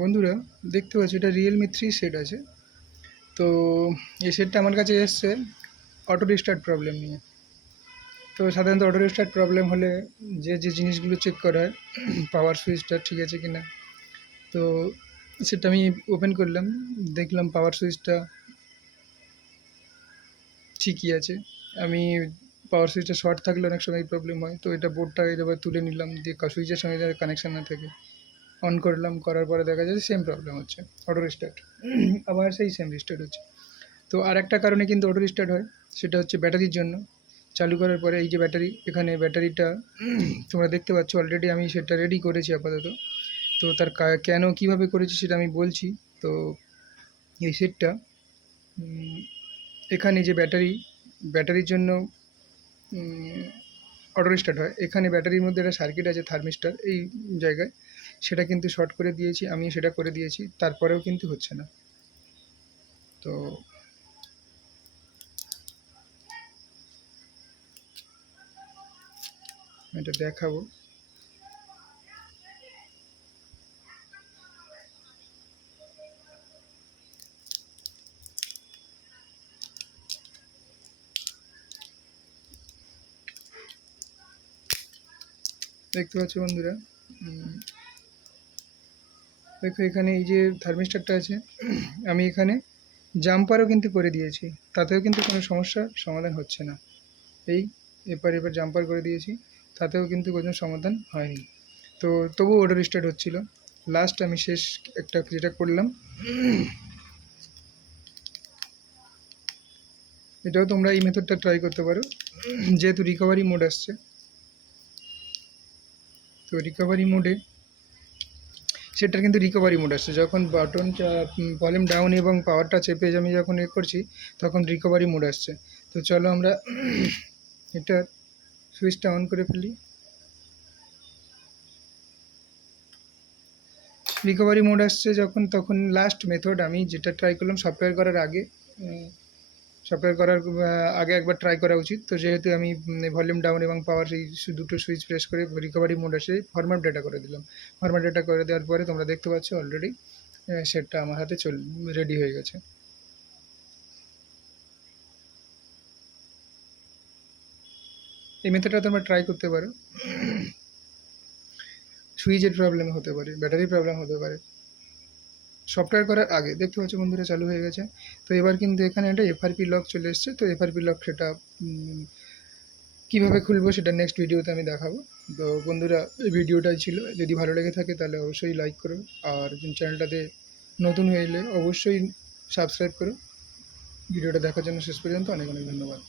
বন্ধুরা, দেখতে পাচ্ছি এটা রিয়েলমি 3 সেট আছে। তো এই সেটটা আমার কাছে এসছে অটো রিস্টার্ট প্রবলেম নিয়ে। তো সাধারণত অটো রিস্টার্ট প্রবলেম হলে যে জিনিসগুলো চেক করা হয়, পাওয়ার সুইচটা ঠিক আছে কি না। তো সেটা আমি ওপেন করলাম, দেখলাম পাওয়ার সুইচটা ঠিকই আছে। আমি পাওয়ার সুইচটা শর্ট থাকলে অনেক সময় প্রবলেম হয়। তো এটা বোর্ডটা এবার তুলে নিলাম, দিয়ে সুইচের সঙ্গে যাতে কানেকশান না থাকে অন করলাম, করার পরে দেখা যাচ্ছে সেম প্রবলেম হচ্ছে, অটো রিস্টার্ট। আবার সেই সেম রিস্টার্ট হচ্ছে। তো আর একটা কারণে কিন্তু অটো রিস্টার্ট হয়, সেটা হচ্ছে ব্যাটারির জন্য। চালু করার পরে এই যে ব্যাটারি, এখানে ব্যাটারিটা তোমরা দেখতে পাচ্ছ অলরেডি আমি সেটা রেডি করেছি আপাতত। তো তার কেন কীভাবে করেছি সেটা আমি বলছি। তো এই সেটটা এখানে যে ব্যাটারির জন্য অটো রিস্টার্ট হয়, এখানে ব্যাটারির মধ্যে একটা সার্কিট আছে থার্মিস্টার, এই জায়গায় সেটা কিন্তু শর্ট করে দিয়েছি, আমি সেটা করে দিয়েছি, তারপরেও কিন্তু হচ্ছে না। তো এটা দেখাবো। দেখতে পাচ্ছ বন্ধুরা, দেখো এখানে এই যে থার্মিস্টারটা আছে, আমি এখানে জাম্পারও কিন্তু করে দিয়েছি, তাতেও কিন্তু কোনো সমস্যার সমাধান হচ্ছে না। এই এবার জাম্পার করে দিয়েছি, তাতেও কিন্তু কোনো সমাধান হয়নি। তো তবুও অটো রিস্টার্ট হচ্ছিল। লাস্ট আমি শেষ একটা যেটা করলাম, এটাও তোমরা এই মেথডটা ট্রাই করতে পারো, যেহেতু রিকভারি মোড আসছে। তো রিকভারি মোডে সেটার কিন্তু রিকভারি মোড আসছে, যখন বাটনটা ভলিউম ডাউন এবং পাওয়ারটা চেপে আমি যখন করছি তখন রিকভারি মোড আসছে। তো চলো আমরা এটা সুইচটা অন করে ফেলি। রিকভারি মোড আসছে যখন, তখন লাস্ট মেথড আমি যেটা ট্রাই করলাম সফটওয়্যার করার আগে, একবার ট্রাই করা উচিত। তো যেহেতু আমি ভলিউম ডাউন এবং পাওয়ার এই দুটো সুইচ প্রেস করে রিকভারি মোড আসে ফরম্যাট ডেটা করে দিলাম। ফরম্যাট ডেটা করে দেওয়ার পরে তোমরা দেখতে পাচ্ছ অলরেডি সেটটা আমার হাতে রেডি হয়ে গেছে। এই মেথডটা তোমরা ট্রাই করতে পারো। সুইচের প্রবলেম হতে পারে, ব্যাটারির প্রবলেম হতে পারে। সফটওয়্যার করার আগে দেখতে পাচ্ছ বন্ধুরা চালু হয়ে গেছে। তো এবার কিন্তু এখানে একটা এফআরপি লক চলে এসছে। তো এফআরপি লক সেটা কীভাবে খুলবো সেটা নেক্সট ভিডিওতে আমি দেখাবো। তো বন্ধুরা, এই ভিডিওটাই ছিল। যদি ভালো লেগে থাকে তাহলে অবশ্যই লাইক করো, আর চ্যানেলটাতে নতুন হয়ে এলে অবশ্যই সাবস্ক্রাইব করো। ভিডিওটা দেখার জন্য শেষ পর্যন্ত অনেক অনেক ধন্যবাদ।